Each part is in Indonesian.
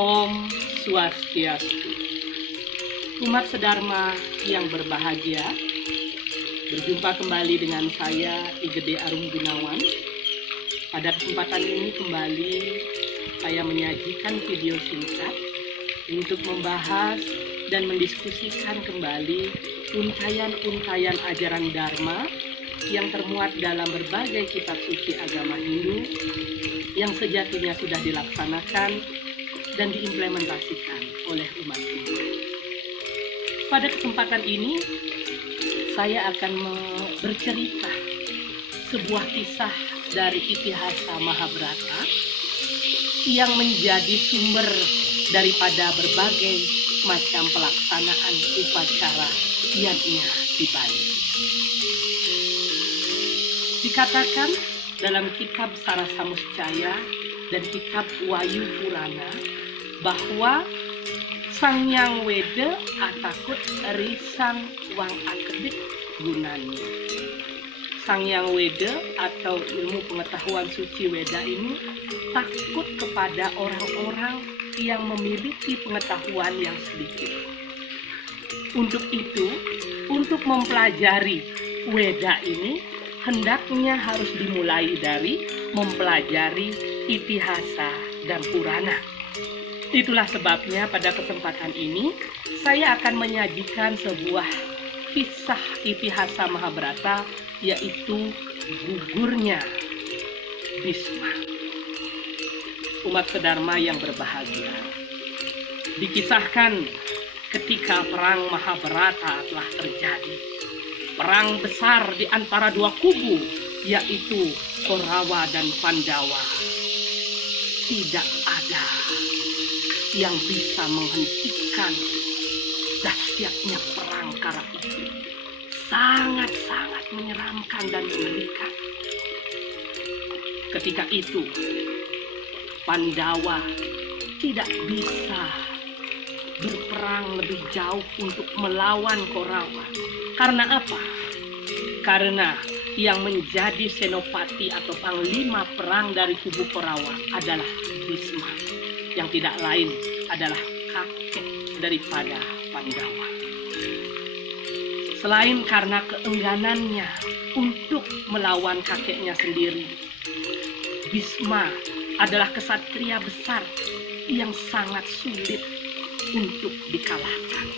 Om Swastiastu. Umat sedharma yang berbahagia, berjumpa kembali dengan saya I Gede Arum Gunawan. Pada kesempatan ini kembali saya menyajikan video singkat untuk membahas dan mendiskusikan kembali untayan-untayan ajaran Dharma yang termuat dalam berbagai kitab suci agama Hindu yang sejatinya sudah dilaksanakan dan diimplementasikan oleh umat Hindu. Pada kesempatan ini saya akan bercerita sebuah kisah dari Itihasa Mahabharata yang menjadi sumber daripada berbagai macam pelaksanaan upacara yajna di Bali. Dikatakan dalam kitab Sarasamuscaya dan kitab Wayu Purana bahwa Sang Yang Weda atakut risang wang akedik gunanya. Sang Yang Weda atau ilmu pengetahuan suci Weda ini takut kepada orang-orang yang memiliki pengetahuan yang sedikit. Untuk itu, untuk mempelajari Weda ini, hendaknya harus dimulai dari mempelajari Itihasa dan Purana. Itulah sebabnya pada kesempatan ini saya akan menyajikan sebuah kisah Itihasa Mahabharata, yaitu gugurnya Bhisma. Umat sedharma yang berbahagia, dikisahkan ketika perang Mahabharata telah terjadi. Perang besar di antara dua kubu, yaitu Korawa dan Pandawa. Tidak ada yang bisa menghentikan dahsyatnya perang kala itu. Sangat-sangat menyeramkan dan mengerikan. Ketika itu, Pandawa tidak bisa berperang lebih jauh untuk melawan Korawa. Karena apa? Karena yang menjadi senopati atau panglima perang dari kubu Korawa adalah Bhisma, yang tidak lain adalah kakek daripada Pandawa. Selain karena keengganannya untuk melawan kakeknya sendiri, Bhisma adalah kesatria besar yang sangat sulit untuk dikalahkan.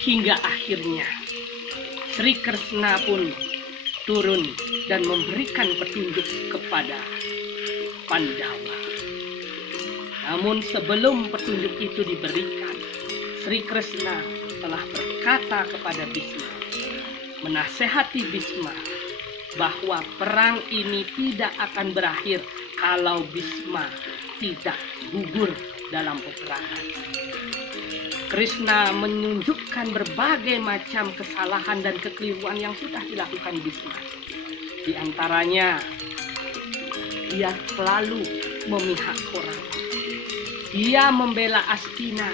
Hingga akhirnya Sri Krishna pun turun dan memberikan petunjuk kepada Pandawa. Namun sebelum petunjuk itu diberikan, Sri Krishna telah berkata kepada Bhisma, menasehati Bhisma bahwa perang ini tidak akan berakhir kalau Bhisma tidak gugur dalam peperangan. Krishna menunjukkan berbagai macam kesalahan dan kekeliruan yang sudah dilakukan Bhisma. Di antaranya, dia selalu memihak orang. Dia membela Astina,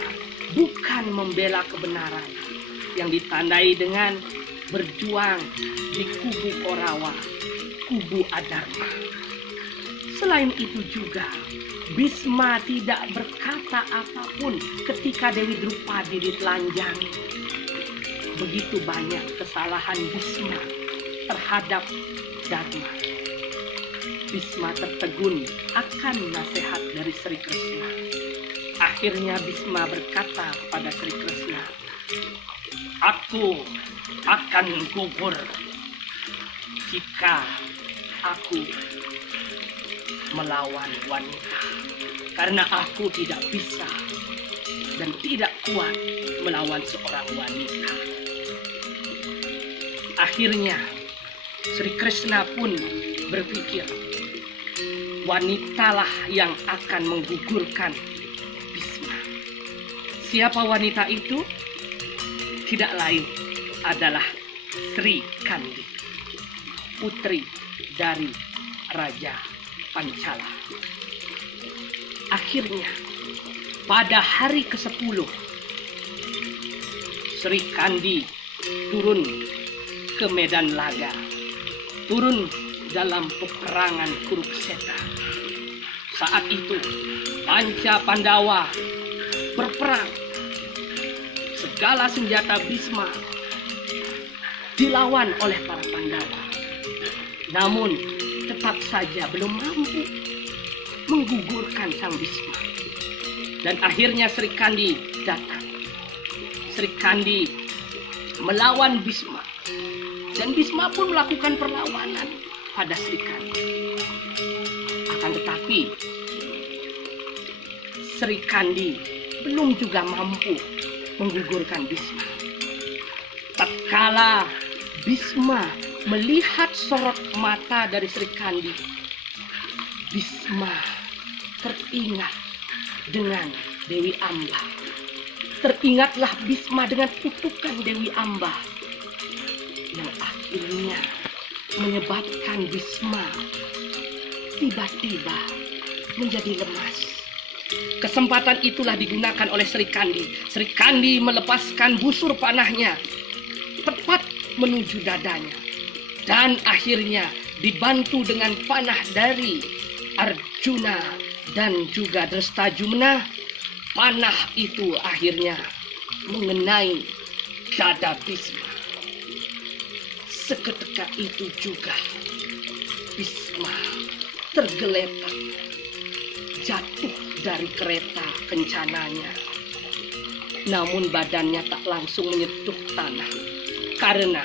bukan membela kebenaran, yang ditandai dengan berjuang di kubu Korawa, kubu Adharma. Selain itu juga, Bhisma tidak berkata apapun ketika Dewi Drupadi ditelanjangi. Begitu banyak kesalahan Bhisma terhadap Dharma. Bhisma tertegun akan nasihat dari Sri Krishna. Akhirnya Bhisma berkata kepada Sri Krishna, aku akan gugur jika aku melawan wanita, karena aku tidak bisa dan tidak kuat melawan seorang wanita. Akhirnya Sri Krishna pun berpikir, wanitalah yang akan menggugurkan Bhisma. Siapa wanita itu? Tidak lain adalah Sri Kandi, putri dari Raja Pancala. Akhirnya pada hari ke-10 Sri Kandi turun ke medan laga, turun dalam peperangan Kurukshetra. Saat itu Panca Pandawa berperang. Segala senjata Bisma dilawan oleh para Pandawa. Namun tetap saja belum mampu menggugurkan sang Bisma. Dan akhirnya Sri Kandi datang. Sri Kandi melawan Bisma. Dan Bisma pun melakukan perlawanan pada Sri Kandi. Akan tetapi Sri Kandi belum juga mampu menggugurkan Bisma. Tatkala Bisma melihat sorot mata dari Sri Kandi, Bisma teringat dengan Dewi Amba. Teringatlah Bisma dengan kutukan Dewi Amba yang akhirnya menyebabkan Bisma tiba-tiba menjadi lemas. Kesempatan itulah digunakan oleh Sri Kandi. Sri Kandi melepaskan busur panahnya tepat menuju dadanya. Dan akhirnya dibantu dengan panah dari Arjuna dan juga Drestajumna, panah itu akhirnya mengenai dada Bisma. Seketika itu juga Bisma tergeletak jatuh dari kereta kencananya. Namun badannya tak langsung menyentuh tanah karena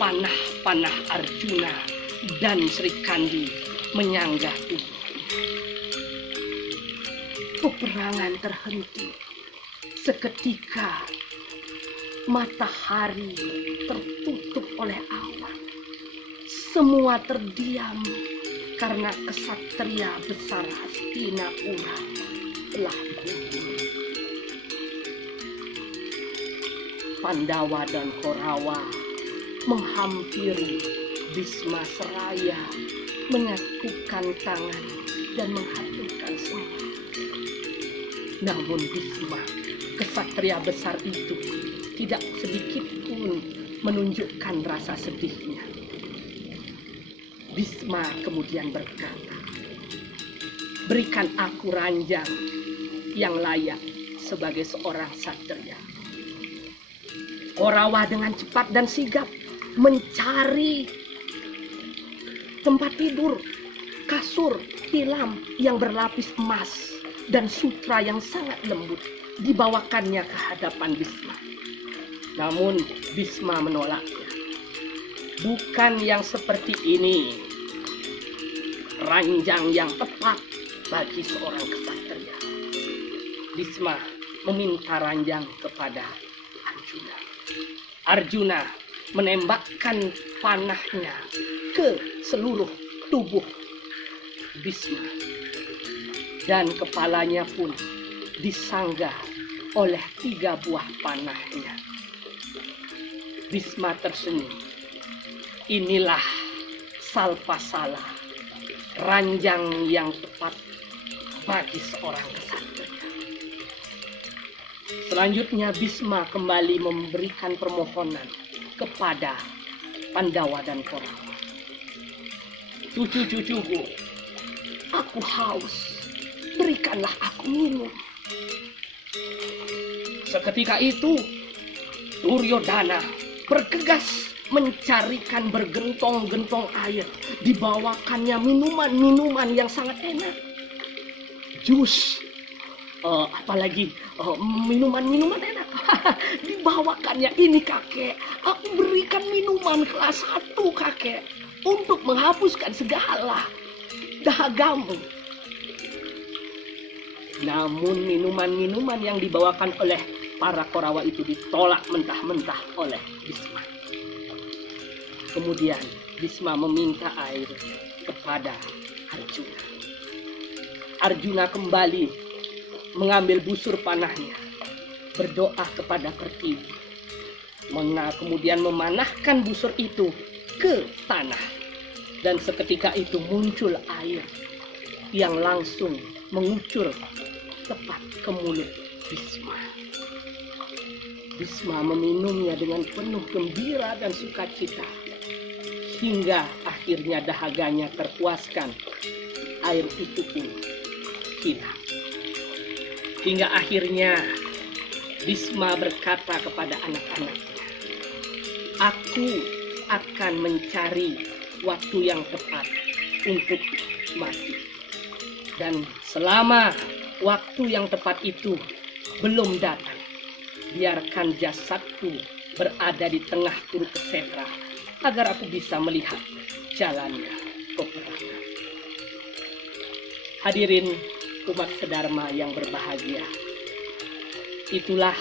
panah-panah Arjuna dan Sri Kandi menyanggah tubuh. Peperangan terhenti. Seketika matahari tertutup oleh awan. Semua terdiam karena kesatria besar Hastinapura telah gugur. Pandawa dan Korawa menghampiri Bisma seraya, menyatukan tangan dan menghaturkan sembah. Namun Bisma, kesatria besar itu, tidak sedikit pun menunjukkan rasa sedihnya. Bisma kemudian berkata, "Berikan aku ranjang yang layak sebagai seorang satria." Korawa dengan cepat dan sigap mencari tempat tidur, kasur, tilam yang berlapis emas dan sutra yang sangat lembut dibawakannya ke hadapan Bisma. Namun Bisma menolaknya. Bukan yang seperti ini ranjang yang tepat bagi seorang kesatria. Bisma meminta ranjang kepada Arjuna. Arjuna menembakkan panahnya ke seluruh tubuh Bisma. Dan kepalanya pun disanggah oleh 3 buah panahnya. Bisma tersenyum. Inilah Salpasala, ranjang yang tepat bagi seorang kesatria. Selanjutnya Bisma kembali memberikan permohonan kepada Pandawa dan Korawa. "Cucu-cucuku, aku haus, berikanlah aku minum." Seketika itu Duryodhana bergegas mencarikan bergentong-gentong air. Dibawakannya minuman-minuman yang sangat enak. Jus, apalagi minuman-minuman enak. Dibawakannya, "Ini kakek, aku berikan minuman kelas 1 kakek untuk menghapuskan segala dahagamu." Namun minuman-minuman yang dibawakan oleh para Korawa itu ditolak mentah-mentah oleh Bisma. Kemudian Bisma meminta air kepada Arjuna. Arjuna kembali mengambil busur panahnya, berdoa kepada Pertiwi. Kemudian memanahkan busur itu ke tanah. Dan seketika itu muncul air yang langsung mengucur tepat ke mulut Bisma. Bisma meminumnya dengan penuh gembira dan sukacita. Hingga akhirnya dahaganya terpuaskan. air itu pun hilang. Hingga akhirnya Bisma berkata kepada anak-anaknya, "Aku akan mencari waktu yang tepat untuk mati. Dan selama waktu yang tepat itu belum datang, biarkan jasadku berada di tengah Kurukshetra agar aku bisa melihat jalannya peperangan." Hadirin umat sedharma yang berbahagia, itulah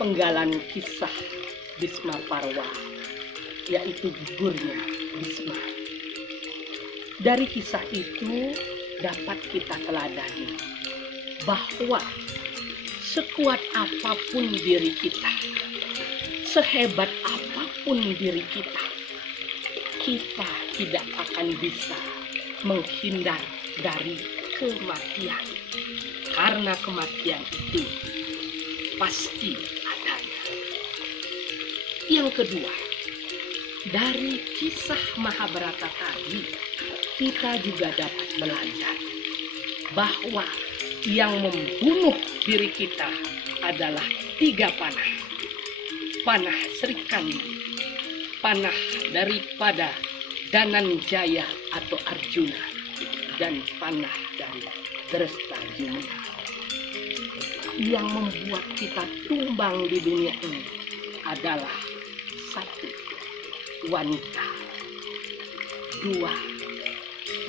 penggalan kisah Bisma Parwa, yaitu gugurnya Bisma. Dari kisah itu dapat kita teladani bahwa sekuat apapun diri kita, sehebat apapun diri kita, kita tidak akan bisa menghindar dari kematian. Karena kematian itu pasti adanya. Yang kedua, dari kisah Mahabharata tadi, kita juga dapat belajar bahwa yang membunuh diri kita adalah 3 panah. Panah Sri Kandi, panah daripada Dananjaya atau Arjuna, dan panah dari Drestadyumna. Yang membuat kita tumbang di dunia ini adalah 1, wanita, 2,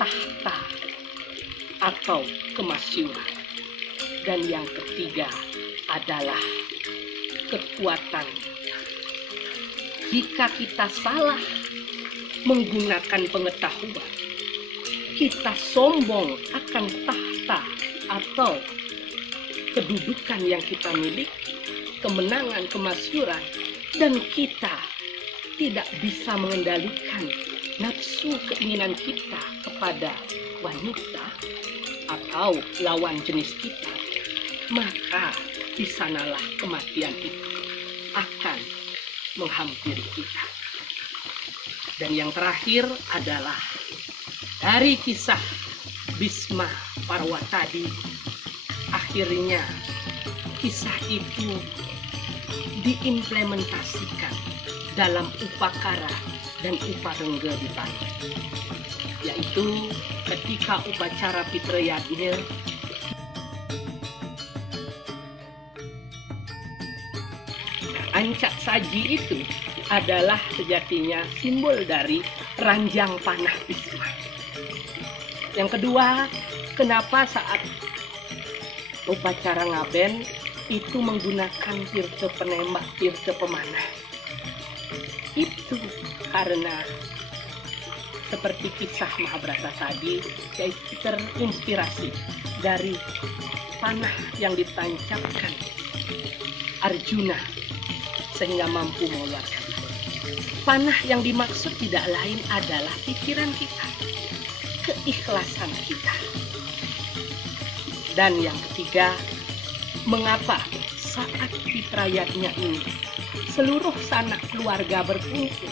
tahta atau kemasyuran, dan yang ketiga adalah kekuatan. Jika kita salah menggunakan pengetahuan, kita sombong akan tahta atau kedudukan yang kita miliki, kemenangan, kemasyuran, dan kita tidak bisa mengendalikan nafsu keinginan kita kepada wanita atau lawan jenis kita, maka di sanalah kematian itu akan menghampiri kita. Dan yang terakhir adalah dari kisah Bisma Parwa tadi, akhirnya kisah itu diimplementasikan dalam upakara dan uparengga di Bali, yaitu ketika upacara Pitrayadnya ancak saji itu adalah sejatinya simbol dari ranjang panah Bisma. Yang kedua, kenapa saat upacara ngaben itu menggunakan tirta penembak, tirta pemanah? Itu karena seperti kisah Mahabharata tadi, yaitu terinspirasi dari panah yang ditancapkan Arjuna sehingga mampu mengeluarkan. Panah yang dimaksud tidak lain adalah pikiran kita, keikhlasan kita. Dan yang ketiga, mengapa saat Pitrayatnya ini seluruh sanak keluarga berkumpul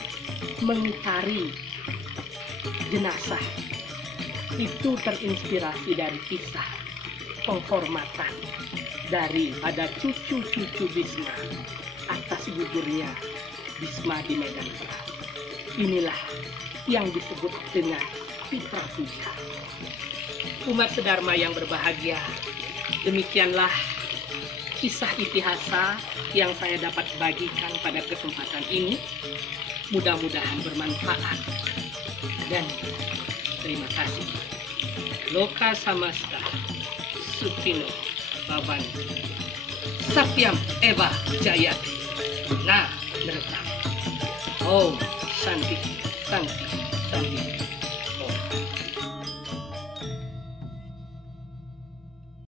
mengitari jenazah? Itu terinspirasi dari kisah penghormatan daripada cucu-cucu Bisma atas gugurnya Bisma di medan perang. Inilah yang disebut dengan Pitra Puja. Umat sedharma yang berbahagia, demikianlah kisah itihasa yang saya dapat bagikan pada kesempatan ini. Mudah-mudahan bermanfaat, dan terima kasih. Loka samasta Sukhino Bhavantu. Satyam Eva Jayati. Nah, Om Shanti Shanti Shanti.